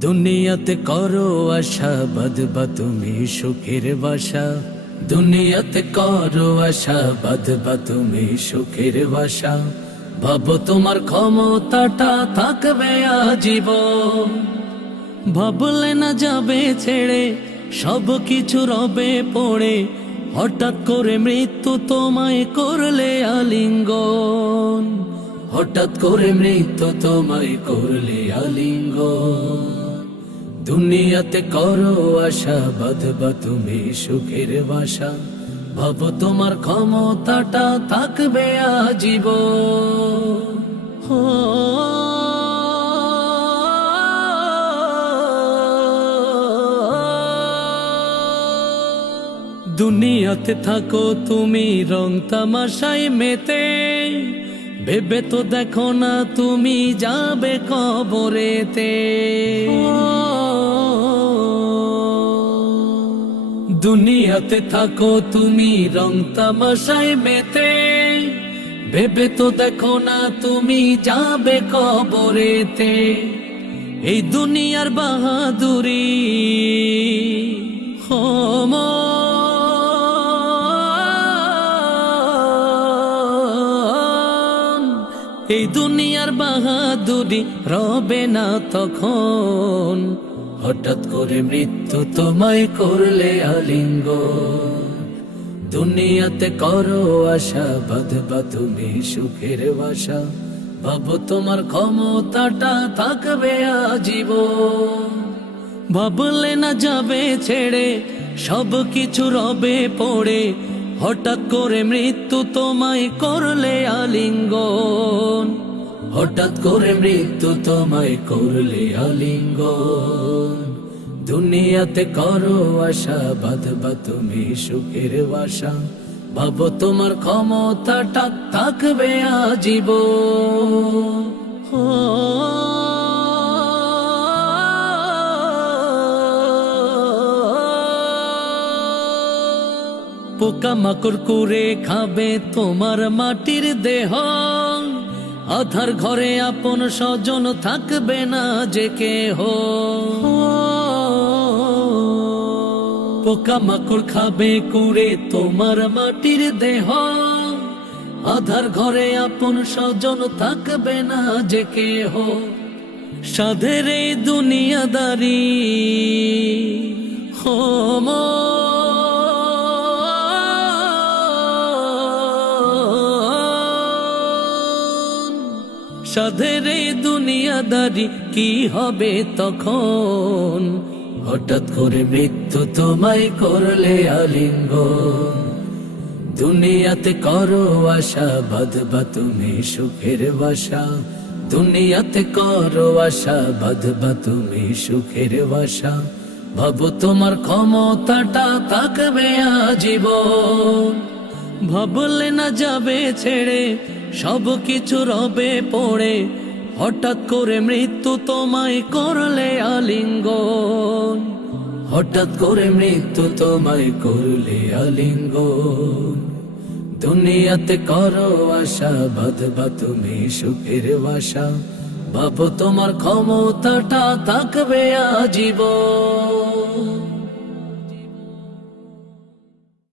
দুনিয়াতে করো আশা, বাঁধবা তুমি সুখের বাসা। দুনিয়াতে করো আশা, বাঁধবা তুমি সুখের বাসা। ভাবো তোমার ক্ষমতাটা থাকবে আজীবন। ভাবলে না যাবে ছেড়ে, সব কিছু রবে পড়ে। হঠাৎ করে মৃত্যু তোমায় করলে আলিঙ্গন। হঠাৎ করে মৃত্যু তোমায় করলে আলিঙ্গন। দুনিয়াতে করো আশা, বাঁধবা তুমি সুখের বাসা। ভাবো তোমার ক্ষমতাটা থাকবে আজীবন। দুনিয়াতে থাকো তুমি রং তামাশায় মেতে, ভেবে তো দেখো না তুমি যাবে কবরেতে। দুনিয়াতে থাকো তুমি রং তামাশায় মেতে, ভেবে তো দেখো না তুমি যাবে কবরেতে। এই দুনিয়ার বাহাদুরি এই দুনিয়ার বাহাদুরি রবে না তখন। হঠাৎ করে মৃত্যু তোমায় করলে আলিঙ্গন। দুনিয়াতে করো আশা, বাঁধবা তুমি সুখের বাসা। ভাবো তোমার ক্ষমতাটা থাকবে আজীবন। ভাবলে না যাবে ছেড়ে, সব কিছু রবে পড়ে। হঠাৎ করে মৃত্যু তোমায় করলে আলিঙ্গন। হঠাৎ করে মৃত্যু তোমায় করলে আলিঙ্গন। দুনিয়াতে করো আশা, বাঁধবা তুমি সুখের বাসা। ভাবো তোমার ক্ষমতাটা থাকবে আজীবন। পোকা মাকড় করে খাবে তোমার মাটির দেহ। আধার ঘরে আপন স্বজন থাকবে না যে কেহ। পোকা মাকড় খাবে কুড়ে তোমার মাটির দেহ। আধার ঘরে আপন স্বজন থাকবে না যে কেহ। সাধের এই দুনিয়াদারি সাধের এই দুনিয়াদারি কি হবে তখন। হঠাৎ করে মৃত্যু তোমায় করলে আলিঙ্গন। দুনিয়াতে করো আশা, বাঁধবা তুমি সুখের বাসা। দুনিয়াতে করো আশা, বাঁধবা তুমি সুখের বাসা। ভাবো তোমার ক্ষমতাটা থাকবে আজীবন। ভাবলে না যাবে ছেড়ে, সব কিছু রবে পড়ে। হঠাৎ করে মৃত্যু তোমায় করলে আলিঙ্গন। হঠাৎ করে মৃত্যু তোমায় করলে আলিঙ্গন। দুনিয়াতে করো আশা, বাঁধবা তুমি সুখের বাসা। ভাবো তোমার ক্ষমতাটা থাকবে আজীবন।